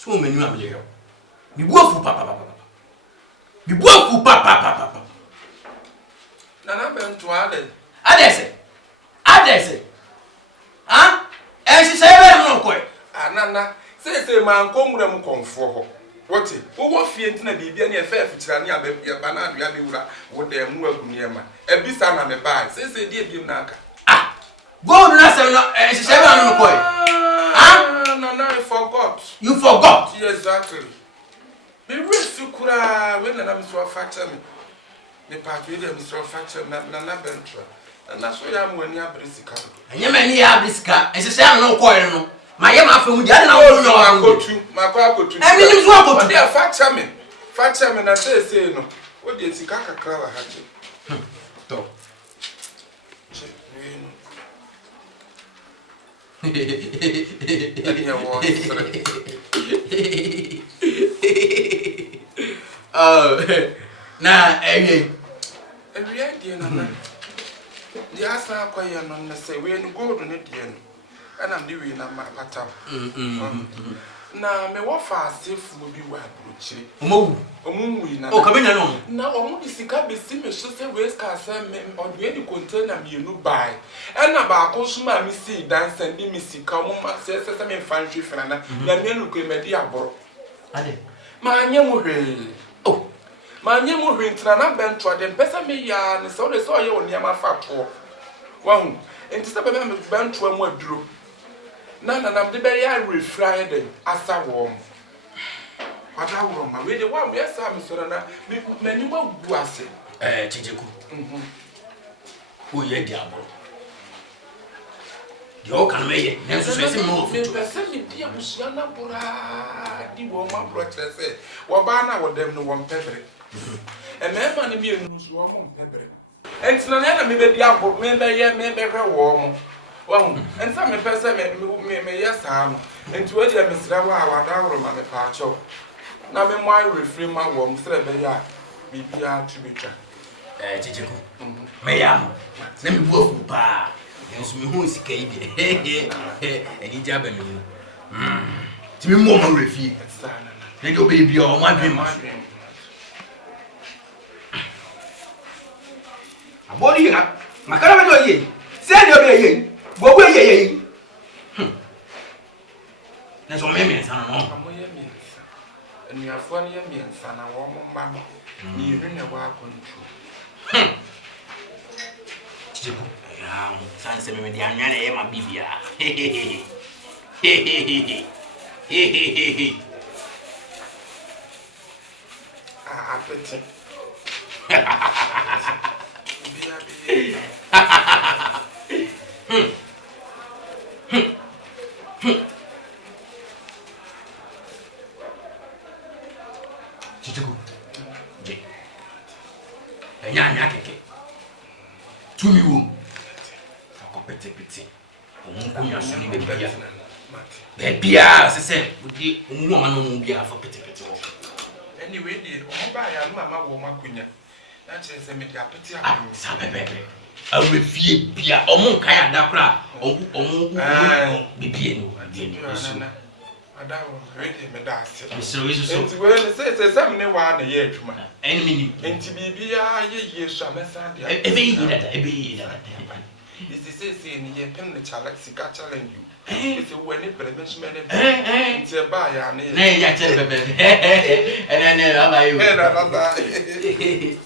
So many am here. Me wofu papa. Me wofu papa. Nana ben to ade. Adese. Ah? E si say be no ko. Nana, say man komura mu konfo ho. What it? Wo fie ntina bibia na e fa afikira ne abe ba na adua be wura wo da mu aguniema. E bisa na me bai. Say die biem na aka. Ah. Go na say no e si say be no ko. Ah? Nana, I forgot. You forgot? Yes, exactly. Me wish you could when I'm so factor me. The party them so factor na bentra. And that's why I'm when you have SIkA. And you many have SIkA. And she say I'm no coil no. My yama from the other now go to my go to. I mean what go to. They factor me. Factor me na say no. What the SIkA kakra wa haje. To. Oh, nah, again. Every idea, Nana. The answer quiet on say we ain't go to it again. And I'm doing my pattern. Now, me what fast if will be well, Brucci. Oh, come in along. Now, only SIkA be seen, so say, waste car send me or the any container me no buy. And about consumer, me see dance and me SIkA, woman says, I'm in fine tree, and I look at my dear bro. My name oh, my name will ring to an bench, then pesa me yarn, and so they saw you near my fat walk. One, and to stop a man with bench one more drew. None and I'm the very I refried them as a warm. What I want, my really one, yes, I'm Sorana, many more guassi. Chichiku. Who ye diabo? You can make it. Necessary move. Send me dear Busiana Bura, the woman brought us say, Wabana with them no one pepper. And man, money be a news woman pepper. And it's not maybe the apple, maybe warm. Well, and some person may yes, and to a Mr. Rawa, down on the patch. Now, me why refrain my warm thread, be beyond to be tracked. Chichiku. Mayam. Let me go for pa. Yes, me who is SIkA. And he jab me. To me, more refi. Let your baby on my dream. A body up. My car ye. Send your baby. Go away, ye. There's one minute, and you have 1 year means and a warm mamma. You know what control. Sans me the onion, my bibia. Ah, pretty. Chichiku. J. A young yakeke. To me, womb. Petit. Omunkunya suni bebia. Bebia, se se, udi woman no bia for petit. Anyway, the Oba and Mamma woman kunya. That is a media petit. Sa bebe. A refie bia omun kan ada kra. Omun bibie no. Madam, ready me das. So. Well, say some ne wa na ye adwuma. Enemy. Enti bibia ye so amesa dia. Ebi that. This is in ye pen the SIkA challenge you. It's when it prevention man. It's a buy and ya tell bebe. And then I buy you.